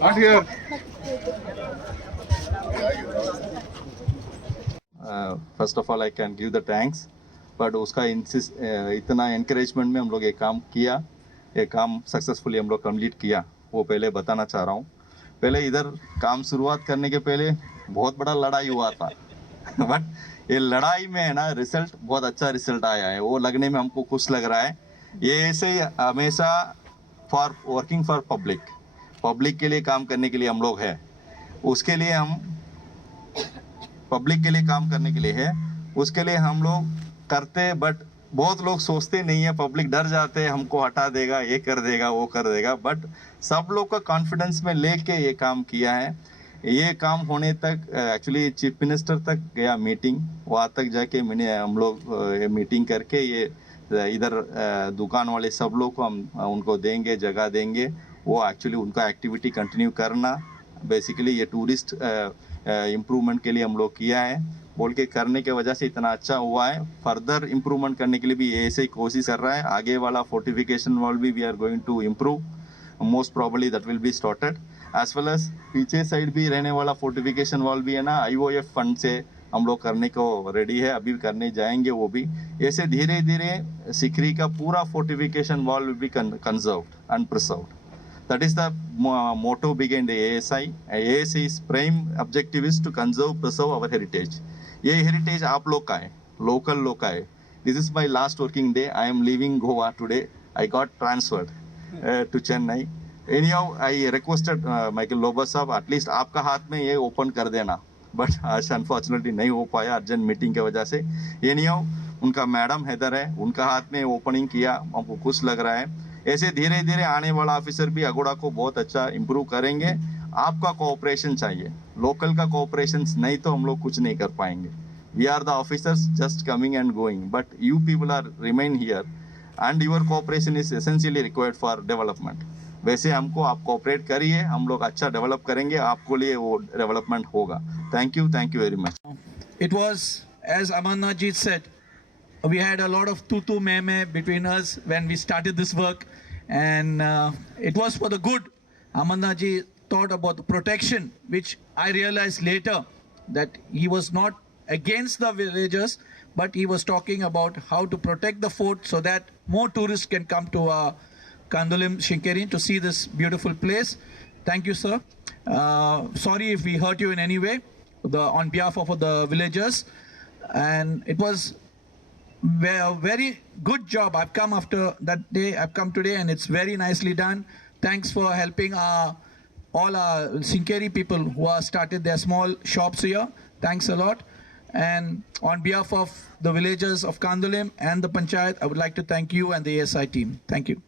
Not here. First of all I can give the thanks, but उसका इतना encouragement में हम लोग ये काम किया, ये काम सक्सेसफुली हम लोग कंप्लीट किया, वो पहले बताना चाह रहा हूँ। पहले इधर काम शुरुआत करने के पहले बहुत बड़ा लड़ाई हुआ था बट ये लड़ाई में है ना रिजल्ट बहुत अच्छा रिजल्ट आया है, वो लगने में हमको खुश लग रहा है। ये ऐसे ही हमेशा फॉर वर्किंग फॉर पब्लिक के लिए काम करने के लिए हम लोग है, उसके लिए हम पब्लिक के लिए काम करने के लिए है, उसके लिए हम लोग करते हैं। बट बहुत लोग सोचते नहीं है, पब्लिक डर जाते हैं हमको हटा देगा, ये कर देगा, वो कर देगा, बट सब लोग का कॉन्फिडेंस में लेके ये काम किया है। ये काम होने तक एक्चुअली चीफ मिनिस्टर तक गया मीटिंग, वहाँ तक जाके हम लोग ये मीटिंग करके ये इधर दुकान वाले सब लोग को हम उनको देंगे, जगह देंगे, वो एक्चुअली उनका एक्टिविटी कंटिन्यू करना। बेसिकली ये टूरिस्ट इम्प्रूवमेंट के लिए हम लोग किया है बोल के करने के वजह से इतना अच्छा हुआ है। फर्दर इम्प्रूवमेंट करने के लिए भी ये ऐसे ही कोशिश कर रहा है। आगे वाला फोर्टिफिकेशन वॉल भी we are going to improve, most probably that will be started as well as पीछे साइड भी रहने वाला फोर्टिफिकेशन वॉल भी है ना, IOF फंड से हम लोग करने को रेडी है, अभी करने जाएंगे वो भी। ऐसे धीरे धीरे सिकरी का पूरा fortification wall will be conserved and preserved. That is the motto behind the ASI. ASI's prime objective is to conserve, preserve our heritage. ये heritage आप लोग का है, local लोग का है। This is my last working day. I am leaving Goa today. I got transferred to Chennai. Anyhow, I requested Michael Loba साहब, at least आपका हाथ में ये open कर देना, but आज unfortunately नहीं हो पाया urgent meeting के वजह से। Anyhow, उनका मैडम हैदर है, उनका हाथ में ओपनिंग किया, हमको खुश लग रहा है। ऐसे धीरे धीरे आने वाला ऑफिसर भी अगोड़ा को बहुत अच्छा इंप्रूव करेंगे। आपका कोऑपरेशन चाहिए, लोकल का कोऑपरेशन नहीं तो हम लोग कुछ नहीं कर पाएंगे। We are the officers just coming and going, but you people are remain here and your cooperation is essentially required for development. वैसे हमको आप कोऑपरेट करिए, हम लोग अच्छा डेवलप करेंगे, आपको लिए वो डेवलपमेंट होगा। Thank you very much. It was, as Amarnathji said, we had a lot of tu me between us when we started this work, and it was for the good. Amarnathji thought about the protection, which I realized later that he was not against the villagers, but he was talking about how to protect the fort so that more tourists can come to Kandolim Shinkerin to see this beautiful place. Thank you, sir. Sorry if we hurt you in any way, on behalf of the villagers, and it was a very good job. I've come after that day, I've come today, and it's very nicely done. Thanks for helping all our Sinkeri people who have started their small shops here. Thanks a lot. And on behalf of the villagers of Kandolim and the Panchayat, I would like to thank you and the ASI team. Thank you.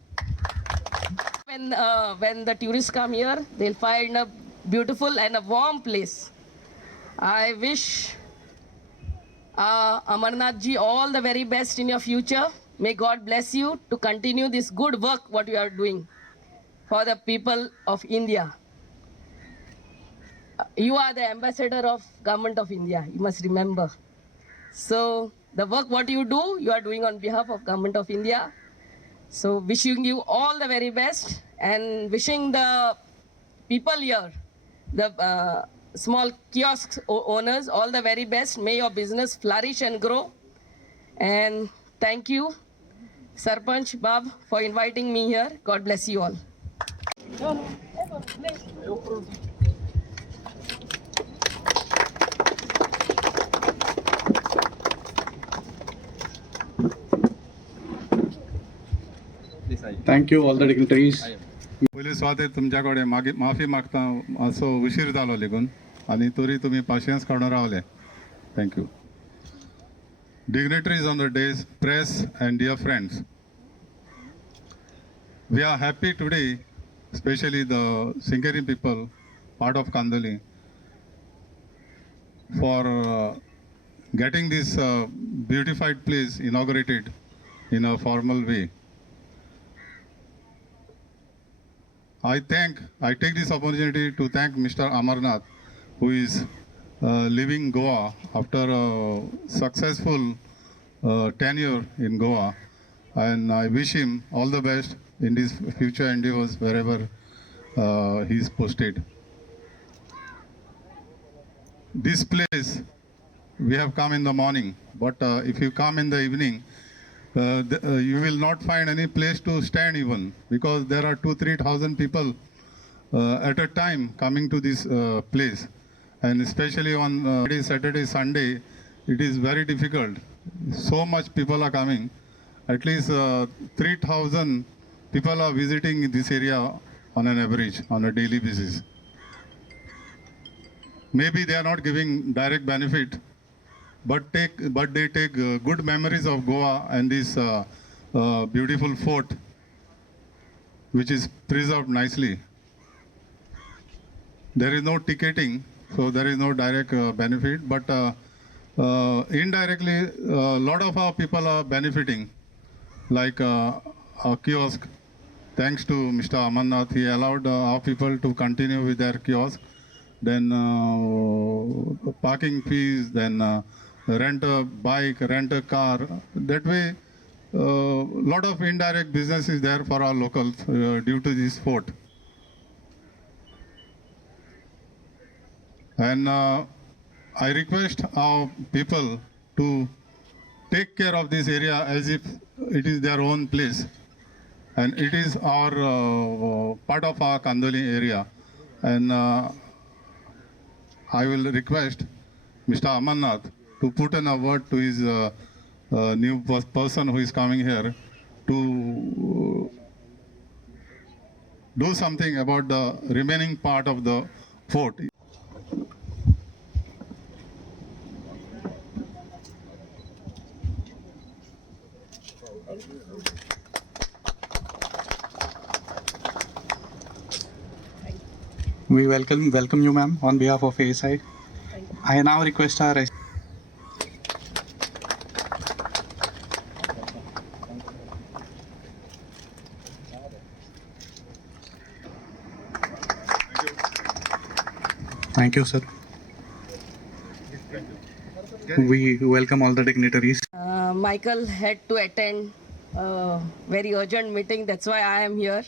When the tourists come here, they'll find a beautiful and a warm place. I wish Amarnath ji all the very best in your future. May God bless you to continue this good work what you are doing for the people of India. You are the ambassador of government of India, you must remember. So the work what you do, you are doing on behalf of government of India. So wishing you all the very best, and wishing the people here, the small kiosk owners, all the very best. May your business flourish and grow. And thank you, Sarpanch Bab, for inviting me here. God bless you all. Thank you all the dignitaries. Police वाले तुमच्याकडे माफी मागता, असो उशीर जालो lagoon, आणि तरी तुम्ही पेशन्स काढून रावले. Thank you. Dignitaries on the days, press and dear friends, we are happy today, especially the Sinkerin people, part of Kandoli, for getting this beautified place inaugurated in a formal way. I take this opportunity to thank Mr. Amarnath, who is leaving Goa after a successful tenure in Goa. and I wish him all the best in his future endeavors wherever he is posted. This place, we have come in the morning, but if you come in the evening, you will not find any place to stand even, because there are 2,000-3,000 people at a time coming to this place, and especially on Saturday, Sunday, it is very difficult. So much people are coming. At least 3,000 people are visiting this area on an average, on a daily basis. Maybe they are not giving direct benefit, but they take good memories of Goa and this beautiful fort, which is preserved nicely. There is no ticketing, so there is no direct benefit, but indirectly, a lot of our people are benefiting, like a kiosk. Thanks to Mr. Amarnath, he allowed our people to continue with their kiosk. Then parking fees, then rent a bike, rent a car. That way, lot of indirect business is there for our locals due to this fort. And I request our people to take care of this area as if it is their own place. And it is our part of our Kandoli area. And I will request Mr. Amarnath to put in a word to his new person who is coming here to do something about the remaining part of the fort. We welcome you, ma'am, on behalf of ASI. I now request our Thank you, sir. We welcome all the dignitaries. Michael had to attend a very urgent meeting. That's why I am here.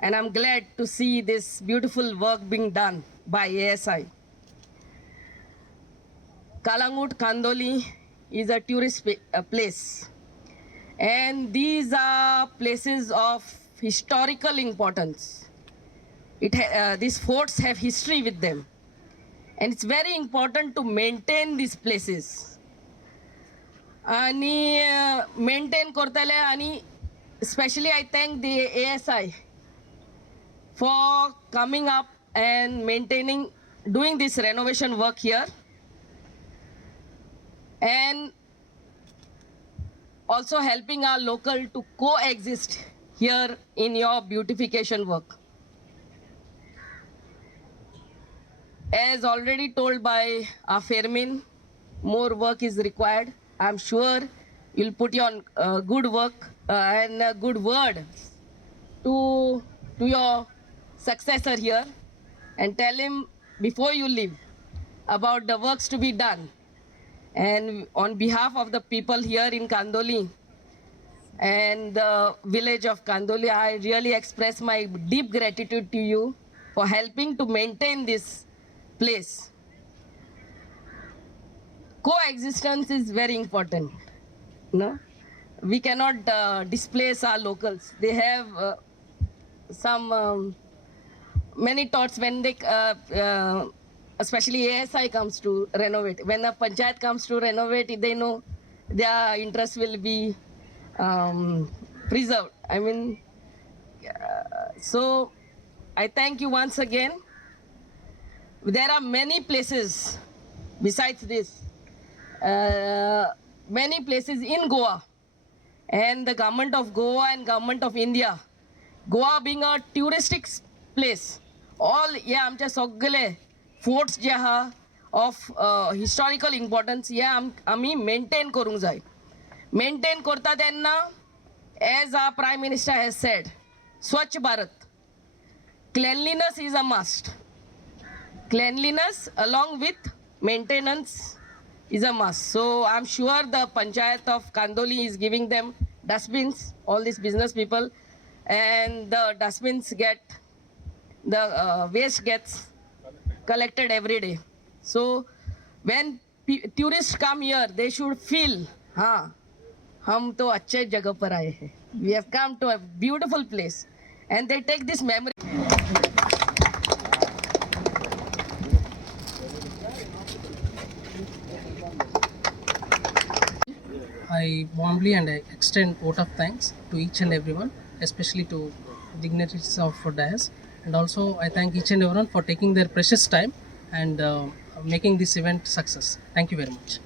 And I'm glad to see this beautiful work being done by ASI. Kalangut Kandoli is a tourist place. And these are places of historical importance. These forts have history with them. And it's very important to maintain these places. आणि maintain करतले आणि especially I thank the ASI for coming up and maintaining, doing this renovation work here. And also helping our local to coexist here in your beautification work. As already told by Fermin, more work is required. I'm sure you'll put your good work and a good word to your successor here and tell him before you leave about the works to be done. And on behalf of the people here in Kandoli and the village of Kandoli, I really express my deep gratitude to you for helping to maintain this place. Coexistence is very important. No? We cannot displace our locals. They have some many thoughts when they, especially ASI comes to renovate. When a panchayat comes to renovate, they know their interest will be preserved. I mean, so I thank you once again. There are many places besides this, many places in Goa, and the government of Goa and government of India, Goa being a touristic place, all आमचे सगळे forts जे आहा of historical importance आम्ही maintain करूंक जाय. Maintain करता तेन्ना, as our Prime Minister has said, Swachh Bharat, cleanliness is a must. Cleanliness along with maintenance is a must. So I'm sure the Panchayat of Kandoli is giving them dustbins, all these business people, and the dustbins the waste gets collected every day. So when tourists come here, they should feel, हाँ, हम तो अच्छे जगह पर आए हैं. We have come to a beautiful place, and they take this memory. I warmly and I extend vote of thanks to each and everyone, especially to dignitaries of DIAS, and also I thank each and everyone for taking their precious time and making this event success. Thank you very much.